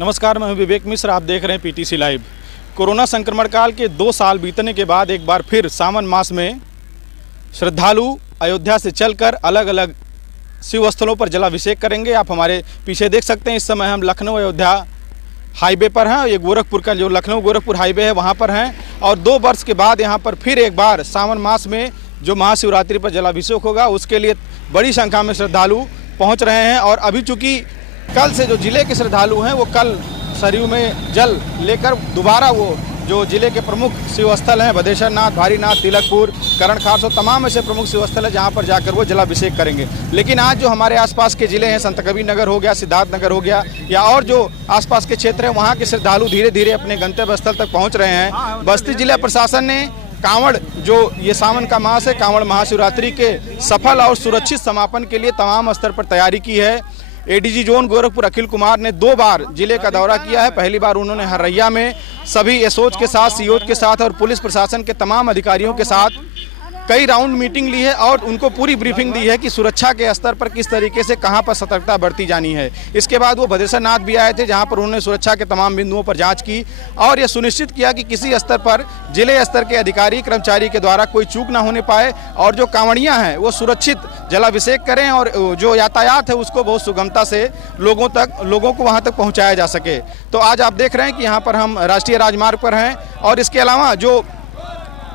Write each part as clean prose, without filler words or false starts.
नमस्कार, मैं विवेक मिश्र। आप देख रहे हैं पीटीसी लाइव। कोरोना संक्रमण काल के 2 साल बीतने के बाद एक बार फिर सावन मास में श्रद्धालु अयोध्या से चलकर अलग अलग शिव स्थलों पर जलाभिषेक करेंगे। आप हमारे पीछे देख सकते हैं, इस समय हम लखनऊ अयोध्या हाईवे पर हैं। ये गोरखपुर का जो लखनऊ गोरखपुर हाईवे है वहाँ पर हैं और 2 वर्ष के बाद यहाँ पर फिर एक बार सावन मास में जो महाशिवरात्रि पर जलाभिषेक होगा उसके लिए बड़ी संख्या में श्रद्धालु पहुँच रहे हैं। और अभी चूँकि कल से जो ज़िले के श्रद्धालु हैं वो कल सरयू में जल लेकर दोबारा वो जो ज़िले के प्रमुख शिव स्थल हैं बदेश्वर नाथ, भारीनाथ, तिलकपुर, करणखार, तमाम ऐसे प्रमुख शिव स्थल हैं जहाँ पर जाकर वो जलाभिषेक करेंगे। लेकिन आज जो हमारे आसपास के ज़िले हैं, संत कबीर नगर हो गया, सिद्धार्थ नगर हो गया या और जो आसपास के क्षेत्र हैं, वहाँ के श्रद्धालु धीरे धीरे अपने गंतव्य स्थल तक पहुँच रहे हैं। बस्ती जिला प्रशासन ने कांवड़ जो ये सावन का मास है, कांवड़ महाशिवरात्रि के सफल और सुरक्षित समापन के लिए तमाम स्तर पर तैयारी की है। एडीजी जोन गोरखपुर अखिल कुमार ने 2 बार जिले का दौरा किया है। पहली बार उन्होंने हरैया में सभी एसओज के साथ, सीओज के साथ और पुलिस प्रशासन के तमाम अधिकारियों के साथ कई राउंड मीटिंग ली है और उनको पूरी ब्रीफिंग दी है कि सुरक्षा के स्तर पर किस तरीके से कहां पर सतर्कता बरती जानी है। इसके बाद वो बदेश्वर नाथ भी आए थे जहां पर उन्होंने सुरक्षा के तमाम बिंदुओं पर जांच की और ये सुनिश्चित किया कि किसी स्तर पर जिले स्तर के अधिकारी कर्मचारी के द्वारा कोई चूक ना होने पाए और जो कांवड़ियाँ हैं वो सुरक्षित जलाभिषेक करें और जो यातायात है उसको बहुत सुगमता से लोगों को वहाँ तक पहुँचाया जा सके। तो आज आप देख रहे हैं कि यहाँ पर हम राष्ट्रीय राजमार्ग पर हैं और इसके अलावा जो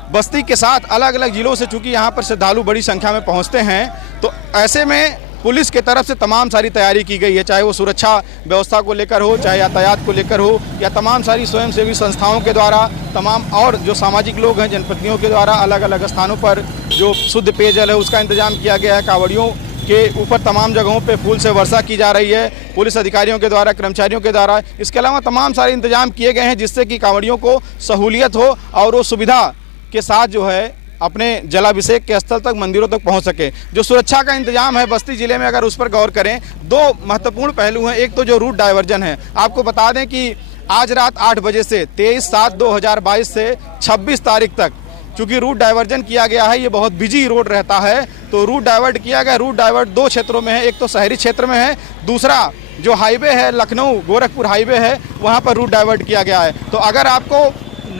बस्ती के साथ अलग अलग जिलों से चूँकि यहाँ पर श्रद्धालु बड़ी संख्या में पहुँचते हैं, तो ऐसे में पुलिस के तरफ से तमाम सारी तैयारी की गई है, चाहे वो सुरक्षा व्यवस्था को लेकर हो, चाहे यातायात को लेकर हो या तमाम सारी स्वयंसेवी संस्थाओं के द्वारा, तमाम और जो सामाजिक लोग हैं जनप्रतिनिधियों के द्वारा अलग अलग स्थानों पर जो शुद्ध पेयजल है उसका इंतजाम किया गया है। कांवड़ियों के ऊपर तमाम जगहों पे फूल से वर्षा की जा रही है पुलिस अधिकारियों के द्वारा, कर्मचारियों के द्वारा। इसके अलावा तमाम सारे इंतजाम किए गए हैं जिससे कि कांवड़ियों को सहूलियत हो और वो सुविधा के साथ जो है अपने जलाभिषेक के स्थल तक, मंदिरों तक पहुंच सके। जो सुरक्षा का इंतजाम है बस्ती जिले में, अगर उस पर गौर करें, 2 महत्वपूर्ण पहलू हैं। एक तो जो रूट डायवर्जन है, आपको बता दें कि आज रात 8 बजे से 23/7/2022 से 26 तारीख तक चूँकि रूट डायवर्जन किया गया है, ये बहुत बिजी रोड रहता है, तो रूट डाइवर्ट किया गया। रूट डाइवर्ट 2 क्षेत्रों में है, एक तो शहरी क्षेत्र में है, दूसरा जो हाईवे है लखनऊ गोरखपुर हाईवे है वहाँ पर रूट डाइवर्ट किया गया है। तो अगर आपको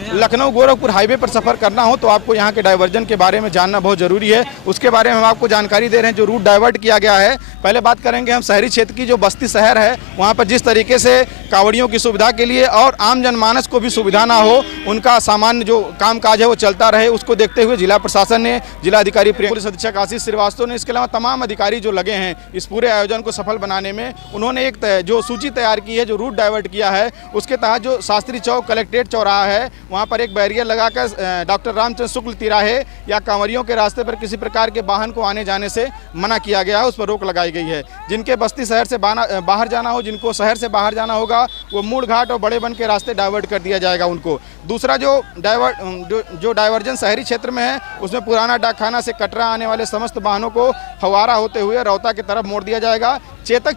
लखनऊ गोरखपुर हाईवे पर सफ़र करना हो तो आपको यहाँ के डाइवर्जन के बारे में जानना बहुत ज़रूरी है। उसके बारे में हम आपको जानकारी दे रहे हैं। जो रूट डाइवर्ट किया गया है, पहले बात करेंगे हम शहरी क्षेत्र की। जो बस्ती शहर है वहाँ पर जिस तरीके से कांवड़ियों की सुविधा के लिए और आम जनमानस को भी सुविधा ना हो, उनका सामान्य जो कामकाज है वो चलता रहे, उसको देखते हुए जिला प्रशासन ने, जिला अधिकारी पुलिस अधीक्षक आशीष श्रीवास्तव ने, इसके अलावा तमाम अधिकारी जो लगे हैं इस पूरे आयोजन को सफल बनाने में, उन्होंने एक जो सूची तैयार की है। जो रूट डाइवर्ट किया है उसके तहत जो शास्त्री चौक कलेक्ट्रेट चौराहा है वहाँ पर एक बैरियर लगाकर डॉक्टर रामचंद्र शुक्ल तिराहे या कांवड़ियों के रास्ते पर किसी प्रकार के वाहन को आने जाने से मना किया गया है, उस पर रोक लगाई गई है। जिनके बस्ती शहर से बाहर जाना हो, जिनको शहर से बाहर जाना होगा, वो मूड़ घाट और बड़े बन के रास्ते डाइवर्ट कर दिया जाएगा उनको। दूसरा जो डाइवर्जन शहरी क्षेत्र में है उसमें पुराना डाकखाना से कटरा आने वाले समस्त वाहनों को फव्वारा होते हुए रौता की तरफ मोड़ दिया जाएगा। चेतक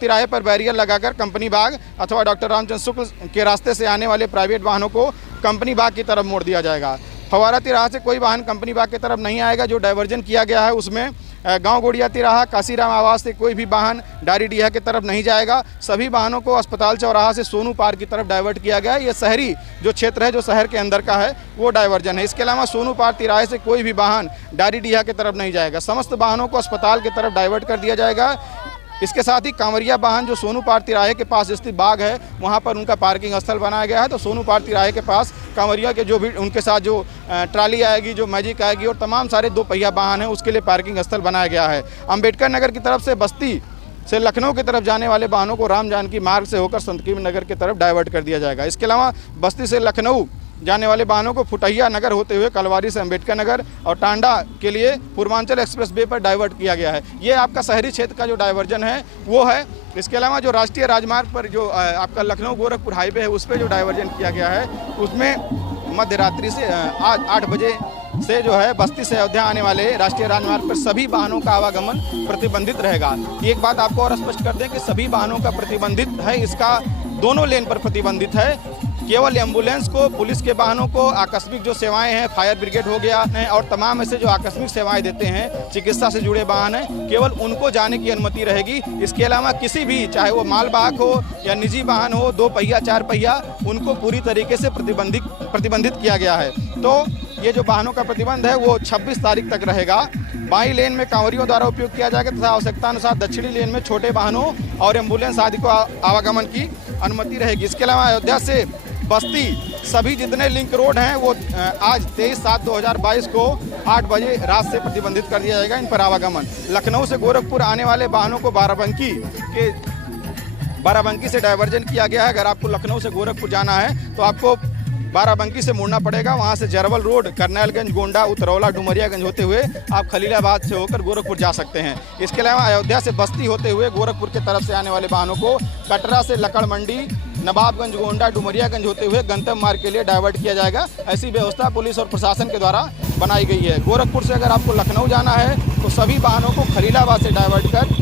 तिराहे पर बैरियर लगाकर कंपनी बाग अथवा डॉक्टर रामचंद्र शुक्ल के रास्ते से आने वाले प्राइवेट वाहनों को कंपनी बाग की तरफ मोड़ दिया जाएगा। फव्वारा तिराहा से कोई वाहन कंपनी बाग की तरफ नहीं आएगा। जो डाइवर्जन किया गया है उसमें गांव गोड़िया तिराहा, काशीराम आवास से कोई भी वाहन डारीडीहा की तरफ नहीं जाएगा। सभी वाहनों को अस्पताल चौराहा से सोनू पार्क की तरफ डाइवर्ट किया गया है। ये शहरी जो क्षेत्र है, जो शहर के अंदर का है, वो डाइवर्जन है। इसके अलावा सोनू पार्क तिराहे से कोई भी वाहन डारीडीहा की तरफ नहीं जाएगा। समस्त वाहनों को अस्पताल की तरफ डाइवर्ट कर दिया जाएगा। इसके साथ ही कांवरिया वाहन जो सोनू पार्क तिराहे के पास स्थित बाग है वहाँ पर उनका पार्किंग स्थल बनाया गया है। तो सोनू पार्क तिराहे के पास कांवरिया के जो भी उनके साथ जो ट्राली आएगी, जो मैजिक आएगी और तमाम सारे 2 पहिया वाहन हैं उसके लिए पार्किंग स्थल बनाया गया है। अम्बेडकर नगर की तरफ से बस्ती से लखनऊ की तरफ जाने वाले वाहनों को राम जानकी मार्ग से होकर संत कबीर नगर की तरफ डाइवर्ट कर दिया जाएगा। इसके अलावा बस्ती से लखनऊ जाने वाले वाहनों को फुटहिया नगर होते हुए कलवारी से अम्बेडकर नगर और टांडा के लिए पूर्वांचल एक्सप्रेस वे पर डाइवर्ट किया गया है। ये आपका शहरी क्षेत्र का जो डाइवर्जन है वो है। इसके अलावा जो राष्ट्रीय राजमार्ग पर जो आपका लखनऊ गोरखपुर हाईवे है उस पर जो डाइवर्जन किया गया है उसमें मध्य रात्रि से 8 बजे से जो है बस्ती से अयोध्या आने वाले राष्ट्रीय राजमार्ग पर सभी वाहनों का आवागमन प्रतिबंधित रहेगा। एक बात आपको और स्पष्ट कर दें कि सभी वाहनों का प्रतिबंधित है, इसका दोनों लेन पर प्रतिबंधित है। केवल एम्बुलेंस को, पुलिस के वाहनों को, आकस्मिक जो सेवाएं हैं, फायर ब्रिगेड हो गया और तमाम ऐसे जो आकस्मिक सेवाएं देते हैं, चिकित्सा से जुड़े वाहन हैं, केवल उनको जाने की अनुमति रहेगी। इसके अलावा किसी भी, चाहे वो मालवाहक हो या निजी वाहन हो, 2 पहिया 4 पहिया, उनको पूरी तरीके से प्रतिबंधित किया गया है। तो ये जो वाहनों का प्रतिबंध है वो 26 तारीख तक रहेगा। बाईं लेन में कांवरियों द्वारा उपयोग किया जाएगा तथा आवश्यकता अनुसार दक्षिणी लेन में छोटे वाहनों और एम्बुलेंस आदि को आवागमन की अनुमति रहेगी। इसके अलावा अयोध्या से बस्ती सभी जितने लिंक रोड हैं वो आज 23/7/2022 को 8 बजे रात से प्रतिबंधित कर दिया जाएगा, इन पर आवागमन। लखनऊ से गोरखपुर आने वाले वाहनों को बाराबंकी से डायवर्जन किया गया है। अगर आपको लखनऊ से गोरखपुर जाना है तो आपको बाराबंकी से मुड़ना पड़ेगा, वहां से जरवल रोड, करनैलगंज, गोंडा, उतरौला, डुमरियागंज होते हुए आप खलीलाबाद से होकर गोरखपुर जा सकते हैं। इसके अलावा अयोध्या से बस्ती होते हुए गोरखपुर की तरफ से आने वाले वाहनों को कटरा से लकड़ मंडी, नवाबगंज, गोंडा, डुमरियागंज होते हुए गंतव्य मार्ग के लिए डाइवर्ट किया जाएगा। ऐसी व्यवस्था पुलिस और प्रशासन के द्वारा बनाई गई है। गोरखपुर से अगर आपको लखनऊ जाना है तो सभी वाहनों को खलीलाबाद से डाइवर्ट कर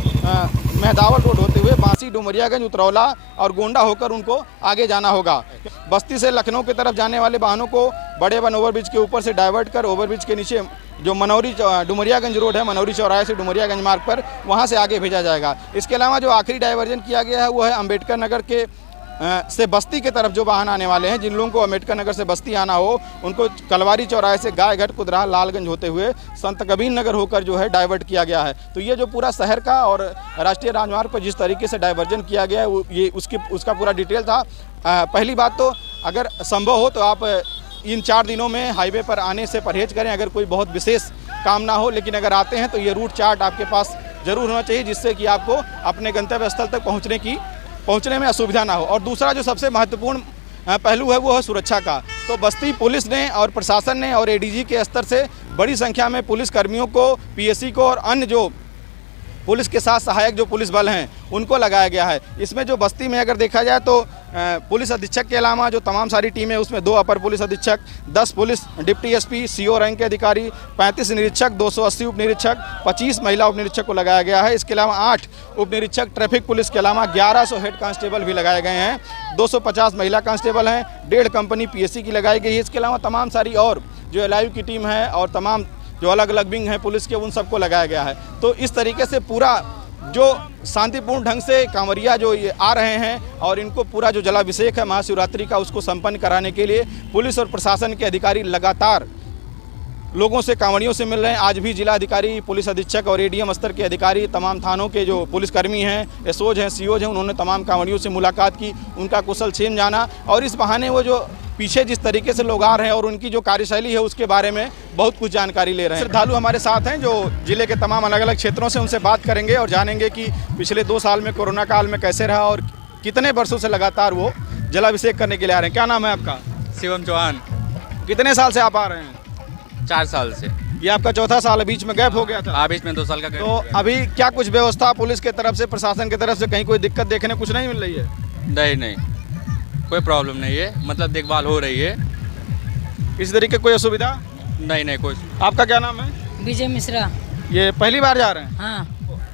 मेहदावल रोड होते हुए बांसी, डुमरियागंज, उतरौला और गोंडा होकर उनको आगे जाना होगा। बस्ती से लखनऊ की तरफ जाने वाले वाहनों को बड़े वन ओवरब्रिज के ऊपर से डाइवर्ट कर ओवरब्रिज के नीचे जो मनौरी डुमरियागंज रोड है, मनौरी चौराहे से डुमरियागंज मार्ग पर, वहां से आगे भेजा जाएगा। इसके अलावा जो आखिरी डाइवर्जन किया गया है वो है अम्बेडकर नगर के से बस्ती की तरफ जो वाहन आने वाले हैं, जिन लोगों को अम्बेडकर नगर से बस्ती आना हो उनको कलवारी चौराहे से गायघाट, कुदरा, लालगंज होते हुए संत कबीर नगर होकर जो है डाइवर्ट किया गया है। तो ये जो पूरा शहर का और राष्ट्रीय राजमार्ग पर जिस तरीके से डाइवर्जन किया गया है ये उसका पूरा डिटेल था। पहली बात तो अगर संभव हो तो आप इन 4 दिनों में हाईवे पर आने से परहेज करें, अगर कोई बहुत विशेष काम ना हो। लेकिन अगर आते हैं तो ये रूट चार्ट आपके पास ज़रूर होना चाहिए, जिससे कि आपको अपने गंतव्य स्थल तक पहुंचने में असुविधा ना हो। और दूसरा जो सबसे महत्वपूर्ण पहलू है वो है सुरक्षा का। तो बस्ती पुलिस ने और प्रशासन ने और एडीजी के स्तर से बड़ी संख्या में पुलिस कर्मियों को, पीएससी को और अन्य जो पुलिस के साथ सहायक जो पुलिस बल हैं उनको लगाया गया है। इसमें जो बस्ती में अगर देखा जाए तो पुलिस अधीक्षक के अलावा जो तमाम सारी टीमें, उसमें 2 अपर पुलिस अधीक्षक, 10 police deputy SP, CO rank के अधिकारी, 35 निरीक्षक, 280 उप निरीक्षक, 25 महिला उप निरीक्षक को लगाया गया है। इसके अलावा 8 उप निरीक्षक ट्रैफिक पुलिस के अलावा 1100 हेड कांस्टेबल भी लगाए गए हैं। 250 महिला कांस्टेबल हैं, 1.5 कंपनी पीएससी की लगाई गई है। इसके अलावा तमाम सारी और जो एलआईयू की टीम है और तमाम जो अलग अलग विंग हैं पुलिस के, उन सबको लगाया गया है। तो इस तरीके से पूरा जो शांतिपूर्ण ढंग से कांवरिया जो ये आ रहे हैं और इनको पूरा जो जलाभिषेक है महाशिवरात्रि का उसको संपन्न कराने के लिए पुलिस और प्रशासन के अधिकारी लगातार लोगों से, कांवड़ियों से मिल रहे हैं। आज भी जिला अधिकारी, पुलिस अधीक्षक और एडीएम स्तर के अधिकारी, तमाम थानों के जो पुलिसकर्मी हैं, एसओज हैं, सीओज हैं, उन्होंने तमाम कांवड़ियों से मुलाकात की, उनका कुशल क्षेम जाना। और इस बहाने वो जो पीछे जिस तरीके से लोग आ रहे हैं और उनकी जो कार्यशैली है उसके बारे में बहुत कुछ जानकारी ले रहे हैं। श्रद्धालु हमारे साथ हैं जो जिले के तमाम अलग अलग क्षेत्रों से, उनसे बात करेंगे और जानेंगे कि पिछले 2 साल में कोरोना काल में कैसे रहा और कितने वर्षों से लगातार वो जलाभिषेक करने के लिए आ रहे हैं। क्या नाम है आपका? शिवम चौहान। कितने साल से आप आ रहे हैं? 4 साल से। ये आपका चौथा साल है, बीच में गैप हो गया था? बीच में 2 साल का गैप। तो अभी क्या कुछ व्यवस्था पुलिस के तरफ से, प्रशासन की तरफ से कहीं कोई दिक्कत देखने कुछ नहीं मिल रही है? नहीं, कोई प्रॉब्लम नहीं है, मतलब देखभाल हो रही है। इस तरीके कोई असुविधा? नहीं कोई। आपका क्या नाम है? विजय मिश्रा। ये पहली बार जा रहे हैं? हाँ।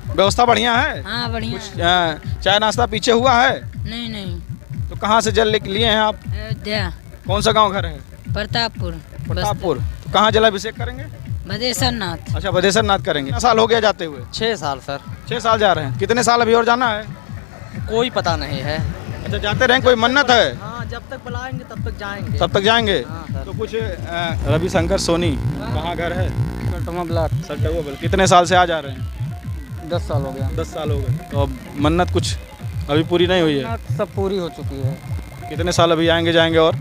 व्यवस्था बढ़िया है? हाँ बढ़िया। कुछ चाय नाश्ता पीछे हुआ है? नहीं। तो कहाँ से जल लिए हैं आप? अयोध्या। कौन सा गांव घर है? प्रतापपुर। तो कहाँ जलाभिषेक करेंगे? बदेश्वर नाथ। अच्छा, बदेश्वर नाथ करेंगे। कितना साल हो गया जाते हुए? 6 साल सर। 6 साल जा रहे हैं। कितने साल अभी और जाना है? कोई पता नहीं है। अच्छा, जाते रहें, कोई मन्नत है? हाँ, जब तक बुलाएंगे तब तक जाएंगे। तब तक जाएंगे? हाँ, तो कुछ रविशंकर सोनी, कहाँ घर है? सल्टवा ब्लॉक। कितने साल से आ जा रहे हैं? 10 साल हो गया। 10 साल हो गए। तो अब मन्नत कुछ अभी पूरी नहीं हुई है? सब पूरी हो चुकी है। कितने साल अभी आएंगे जाएंगे? और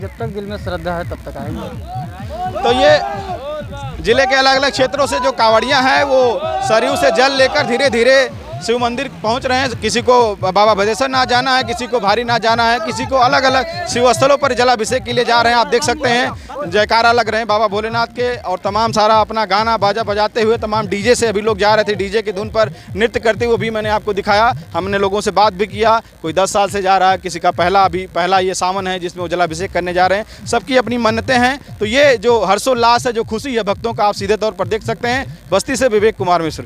जब तक दिल में श्रद्धा है तब तक आएंगे। तो ये जिले के अलग अलग क्षेत्रों से जो कांवड़ियाँ हैं वो सरयू से जल लेकर धीरे धीरे शिव मंदिर पहुंच रहे हैं। किसी को बाबा बदेश्वर नाथ जाना है, किसी को भारी नाथ जाना है, किसी को अलग अलग शिव स्थलों पर जलाभिषेक के लिए जा रहे हैं। आप देख सकते हैं जयकारा लग रहे हैं बाबा भोलेनाथ के और तमाम सारा अपना गाना बाजा बजाते हुए तमाम डीजे से अभी लोग जा रहे थे। डीजे की धुन पर नृत्य करते हुए भी मैंने आपको दिखाया। हमने लोगों से बात भी किया, कोई 10 साल से जा रहा है, किसी का पहला ये सावन है जिसमें वो जलाभिषेक करने जा रहे हैं। सबकी अपनी मन्नतें हैं। तो ये जो हर्षोल्लास है, जो खुशी है भक्तों का, आप सीधे तौर पर देख सकते हैं। बस्ती से विवेक कुमार मिश्र।